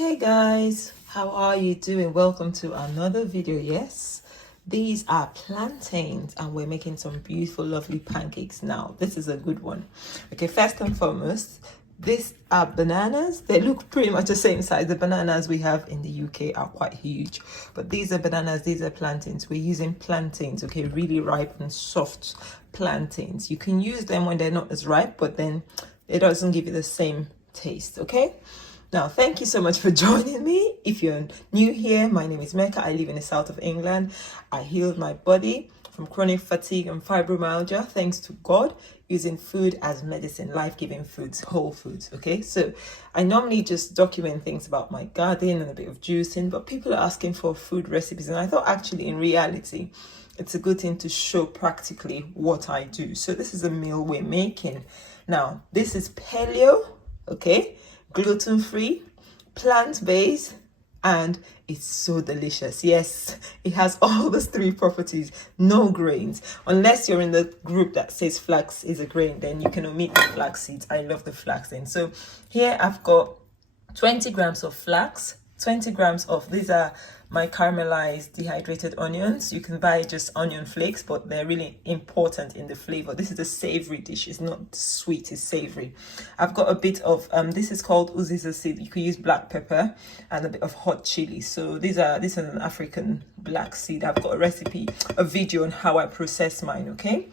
Hey guys, how are you doing? Welcome to another video. Yes, these are plantains and we're making some beautiful lovely pancakes now. This is a good one. Okay, first and foremost, these are bananas. They look pretty much the same size. The bananas we have in the UK are quite huge, but these are bananas, these are plantains. We're using plantains, okay, really ripe and soft plantains. You can use them when they're not as ripe, but then it doesn't give you the same taste, okay? Now, thank you so much for joining me. If you're new here, my name is Mecca. I live in the south of England. I healed my body from chronic fatigue and fibromyalgia, thanks to God, using food as medicine, life-giving foods, whole foods, okay? So I normally just document things about my garden and a bit of juicing, but people are asking for food recipes. And I thought actually in reality, it's a good thing to show practically what I do. So this is a meal we're making. Now, this is paleo, okay? Gluten-free, plant-based, and it's so delicious. Yes, it has all those three properties. No grains, unless you're in the group that says flax is a grain, then you can omit the flax seeds. I love the flax. And so here I've got 20 grams of flax, 20 grams of, these are my caramelized dehydrated onions. You can buy just onion flakes, but they're really important in the flavor. This is a savory dish. It's not sweet, it's savory. I've got a bit of this is called Uziza seed. You could use black pepper and a bit of hot chili. So this is an African black seed. I've got a recipe, a video on how I process mine, okay?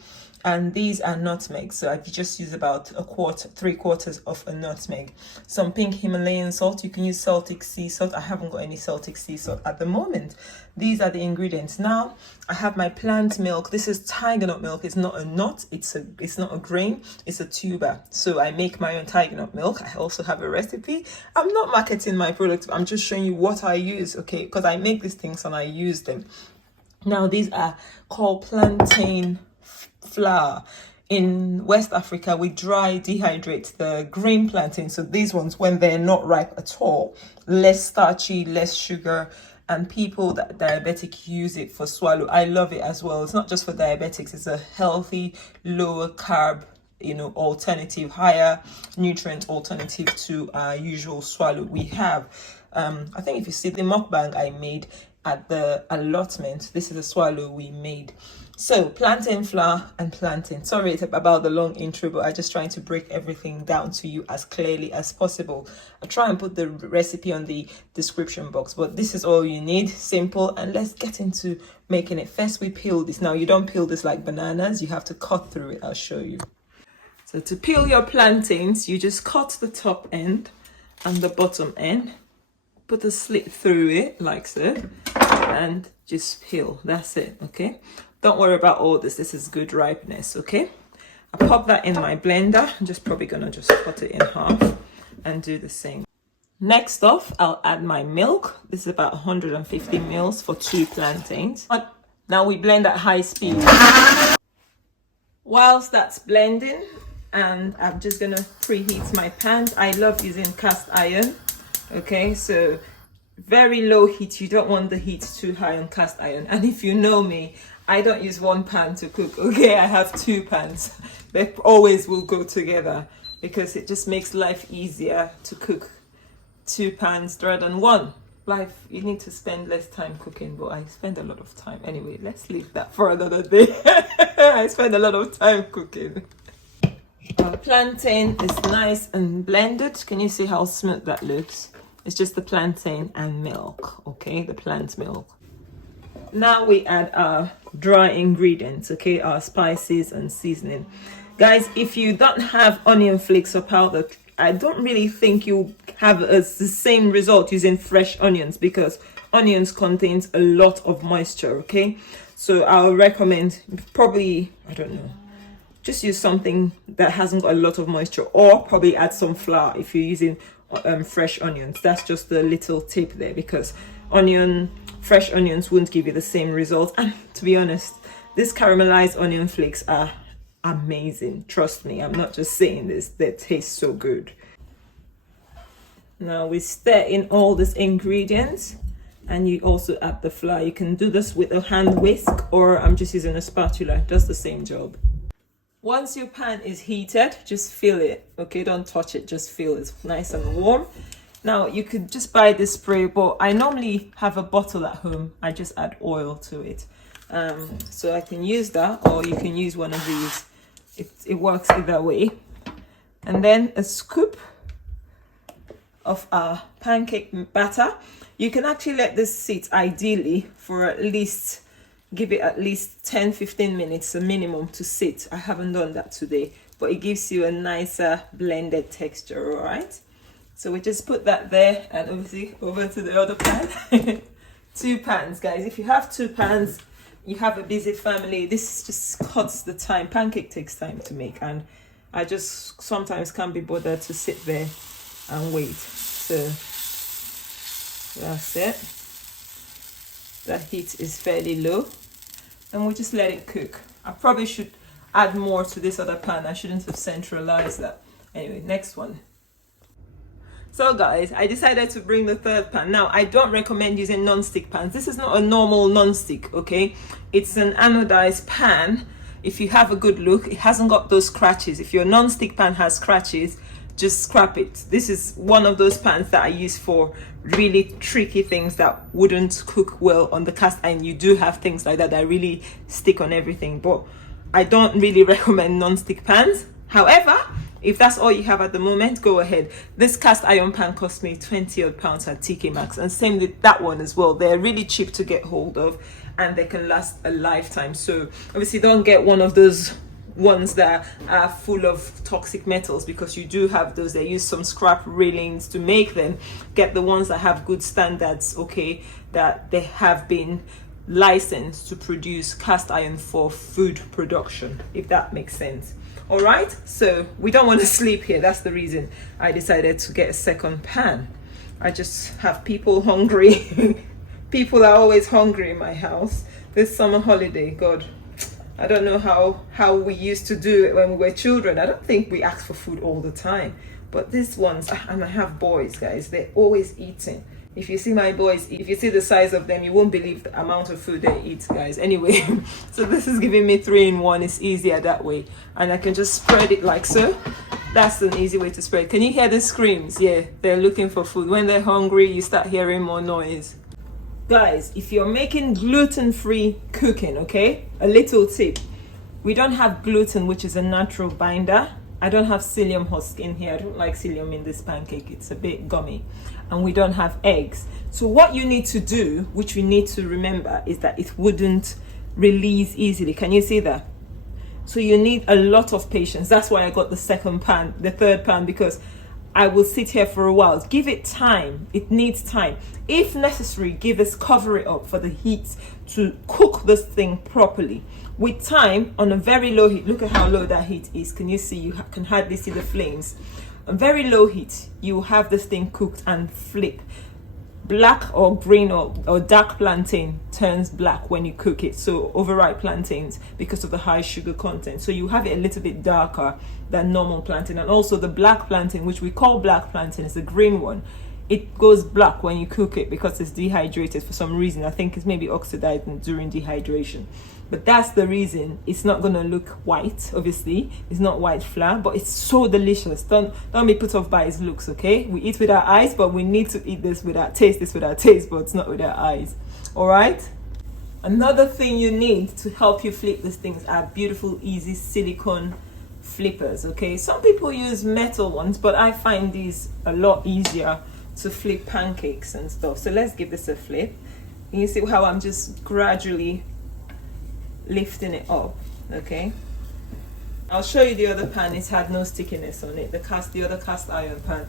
And these are nutmeg, so I just use about three quarters of a nutmeg. Some pink Himalayan salt. You can use Celtic sea salt. I haven't got any Celtic sea salt at the moment. These are the ingredients. Now I have my plant milk. This is tiger nut milk. It's not a nut. It's not a grain. It's a tuber. So I make my own tiger nut milk. I also have a recipe. I'm not marketing my products. I'm just showing you what I use, okay? Because I make these things and I use them. Now these are called plantain flour. In West Africa, we dry dehydrate the green plantain. So these ones, when they're not ripe at all, less starchy, less sugar, and people that are diabetic use it for swallow. I love it as well. It's not just for diabetics. It's a healthy, lower carb, alternative, higher nutrient alternative to our usual swallow we have. I think if you see the mukbang I made at the allotment, this is a swallow we made. So plantain flour and plantain. Sorry about the long intro, but I'm just trying to break everything down to you as clearly as possible. I'll try and put the recipe on the description box, but this is all you need. Simple. And let's get into making it. First, we peel this. Now, you don't peel this like bananas. You have to cut through it. I'll show you. So to peel your plantains, you just cut the top end and the bottom end. Put a slit through it like so, and just peel. That's it, okay? Don't worry about all this. This is good ripeness, okay? I pop that in my blender. I'm just probably gonna just cut it in half and do the same. Next off, I'll add my milk. This is about 150 mils for 2 plantains. Now we blend at high speed. Whilst that's blending, and I'm just gonna preheat my pan. I love using cast iron. Okay, so very low heat. You don't want the heat too high on cast iron. And if you know me, I don't use one pan to cook, okay? I have 2 pans. They always will go together because it just makes life easier to cook 2 pans rather than 1. You need to spend less time cooking, but I spend a lot of time. Anyway, let's leave that for another day. I spend a lot of time cooking. Our plantain is nice and blended. Can you see how smooth that looks? It's just the plantain and milk, okay? The plant milk. Now we add our dry ingredients, okay? Our spices and seasoning. Guys, if you don't have onion flakes or powder, I don't really think you'll have the same result using fresh onions because onions contains a lot of moisture, okay? So I'll recommend probably, I don't know, just use something that hasn't got a lot of moisture, or probably add some flour if you're using fresh onions. That's just a little tip there, because fresh onions won't give you the same result. And to be honest, these caramelized onion flakes are amazing. Trust me, I'm not just saying this. They taste so good. Now we stir in all these ingredients, and you also add the flour. You can do this with a hand whisk, or I'm just using a spatula. Does the same job. Once your pan is heated, just feel it, okay? Don't touch it, just feel it's nice and warm. Now you could just buy this spray, but I normally have a bottle at home. I just add oil to it. So I can use that, or you can use one of these. It works either way. And then a scoop of our pancake batter. You can actually let this sit ideally for at least, give it at least 10-15 minutes, a minimum to sit. I haven't done that today, but it gives you a nicer blended texture. All right, so we just put that there, and obviously over to the other pan. 2 pans, guys. If you have 2 pans, you have a busy family, this just cuts the time. Pancake takes time to make, and I just sometimes can't be bothered to sit there and wait. So that's it. That heat is fairly low, and we just let it cook. I probably should add more to this other pan. I shouldn't have centralized that. Anyway, next one. So guys, I decided to bring the 3rd pan. Now, I don't recommend using non-stick pans. This is not a normal non-stick, okay? It's an anodized pan. If you have a good look, it hasn't got those scratches. If your non-stick pan has scratches, just scrap it. This is one of those pans that I use for really tricky things that wouldn't cook well on the cast iron. You do have things like that that really stick on everything, but I don't really recommend non-stick pans. However, if that's all you have at the moment, go ahead. This cast iron pan cost me 20 odd pounds at TK Maxx, and same with that one as well. They're really cheap to get hold of, and they can last a lifetime. So obviously don't get one of those ones that are full of toxic metals, because you do have those. They use some scrap railings to make them. Get the ones that have good standards, okay, that they have been licensed to produce cast iron for food production, if that makes sense. All right, so we don't want to sleep here. That's the reason I decided to get a 2nd pan. I just have people hungry. People are always hungry in my house. This summer holiday, God, I don't know how we used to do it when we were children. I don't think we asked for food all the time, but these ones, and I have boys, guys, they're always eating. If you see my boys, if you see the size of them, you won't believe the amount of food they eat, guys. Anyway, so this is giving me 3-in-1. It's easier that way, and I can just spread it like so. That's an easy way to spread. Can you hear the screams? Yeah, they're looking for food. When they're hungry, you start hearing more noise. Guys, if you're making gluten-free cooking, okay, a little tip. We don't have gluten, which is a natural binder. I don't have psyllium husk in here. I don't like psyllium in this pancake. It's a bit gummy. And we don't have eggs. So what you need to do, which we need to remember, is that it wouldn't release easily. Can you see that? So you need a lot of patience. That's why I got the 2nd pan, the 3rd pan, because I will sit here for a while. Give it time. It needs time. If necessary, cover it up for the heat to cook this thing properly. With time, on a very low heat, look at how low that heat is. Can you see? You can hardly see the flames. A very low heat, you have this thing cooked and flip. Black or green or dark plantain turns black when you cook it. So overripe plantains, because of the high sugar content. So you have it a little bit darker than normal plantain. And also the black plantain, which we call black plantain, is the green one. It goes black when you cook it because it's dehydrated for some reason. I think it's maybe oxidizing during dehydration. But that's the reason. It's not gonna look white, obviously. It's not white flour, but it's so delicious. Don't be put off by its looks, okay? We eat with our eyes, but we need to eat this with our taste. This with our taste, but it's not with our eyes. All right? Another thing you need to help you flip these things are beautiful, easy silicone flippers, okay? Some people use metal ones, but I find these a lot easier to flip pancakes and stuff. So let's give this a flip. And you see how I'm just gradually lifting it up, okay? I'll show you the other pan. It had no stickiness on it, the other cast iron pan.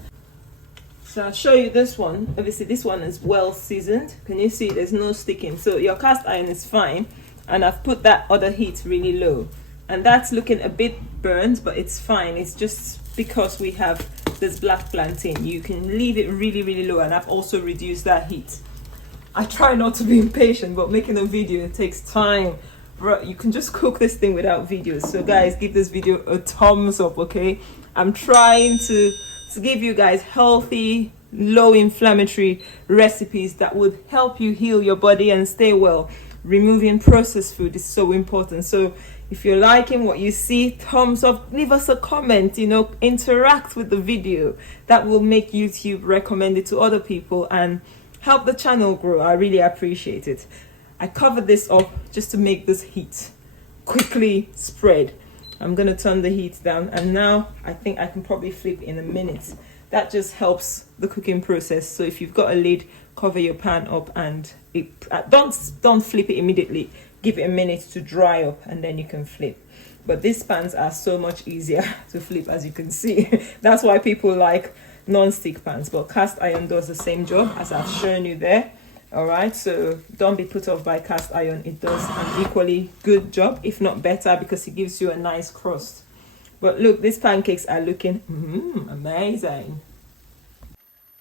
So I'll show you this one. Obviously this one is well seasoned. Can you see there's no sticking? So your cast iron is fine, and I've put that other heat really low, and that's looking a bit burnt, but it's fine. It's just because we have this black plantain. You can leave it really low, and I've also reduced that heat. I try not to be impatient, but making a video, it takes time. Bro, you can just cook this thing without videos. So guys, give this video a thumbs up, okay? I'm trying to give you guys healthy, low inflammatory recipes that would help you heal your body and stay well. Removing processed food is so important. So If you're liking what you see, thumbs up, leave us a comment, you know, interact with the video. That will make YouTube recommend it to other people and help the channel grow. I really appreciate it. I covered this up just to make this heat quickly spread. I'm going to turn the heat down, and now I think I can probably flip in a minute. That just helps the cooking process. So if you've got a lid, cover your pan up, and don't flip it immediately. Give it a minute to dry up and then you can flip. But these pans are so much easier to flip, as you can see. That's why people like non-stick pans, but cast iron does the same job as I've shown you there. All right, so don't be put off by cast iron. It does an equally good job, if not better, because it gives you a nice crust. But look, these pancakes are looking amazing.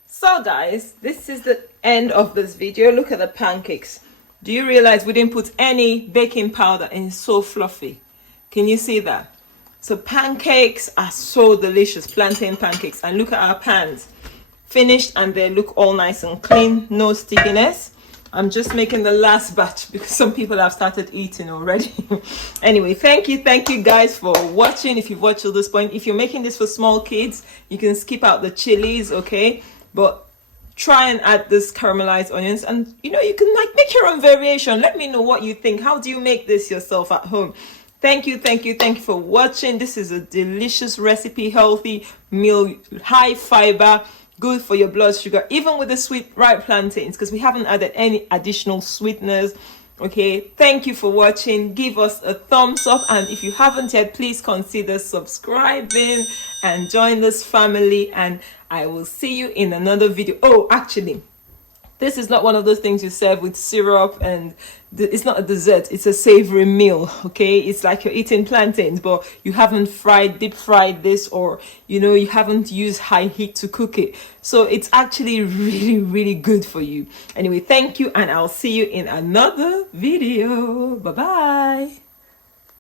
So guys, this is the end of this video. Look at the pancakes. Do you realize we didn't put any baking powder and it's so fluffy? Can you see that? So pancakes are so delicious, plantain pancakes. And look at our pans, finished, and they look all nice and clean, no stickiness. I'm just making the last batch because some people have started eating already. Anyway, thank you guys for watching. If you've watched till this point, if you're making this for small kids, you can skip out the chilies, okay? But try and add this caramelized onions, and you know, you can like make your own variation. Let me know what you think. How do you make this yourself at home? Thank you for watching. This is a delicious recipe, healthy meal, high fiber, good for your blood sugar, even with the sweet ripe plantains, because we haven't added any additional sweeteners. Okay, thank you for watching. Give us a thumbs up, and if you haven't yet, please consider subscribing and join this family, and I will see you in another video. Oh, actually, this is not one of those things you serve with syrup, and it's not a dessert, it's a savory meal. Okay, it's like you're eating plantains, but you haven't deep fried this, or you know, you haven't used high heat to cook it, so it's actually really good for you. Anyway, thank you, and I'll see you in another video. Bye bye.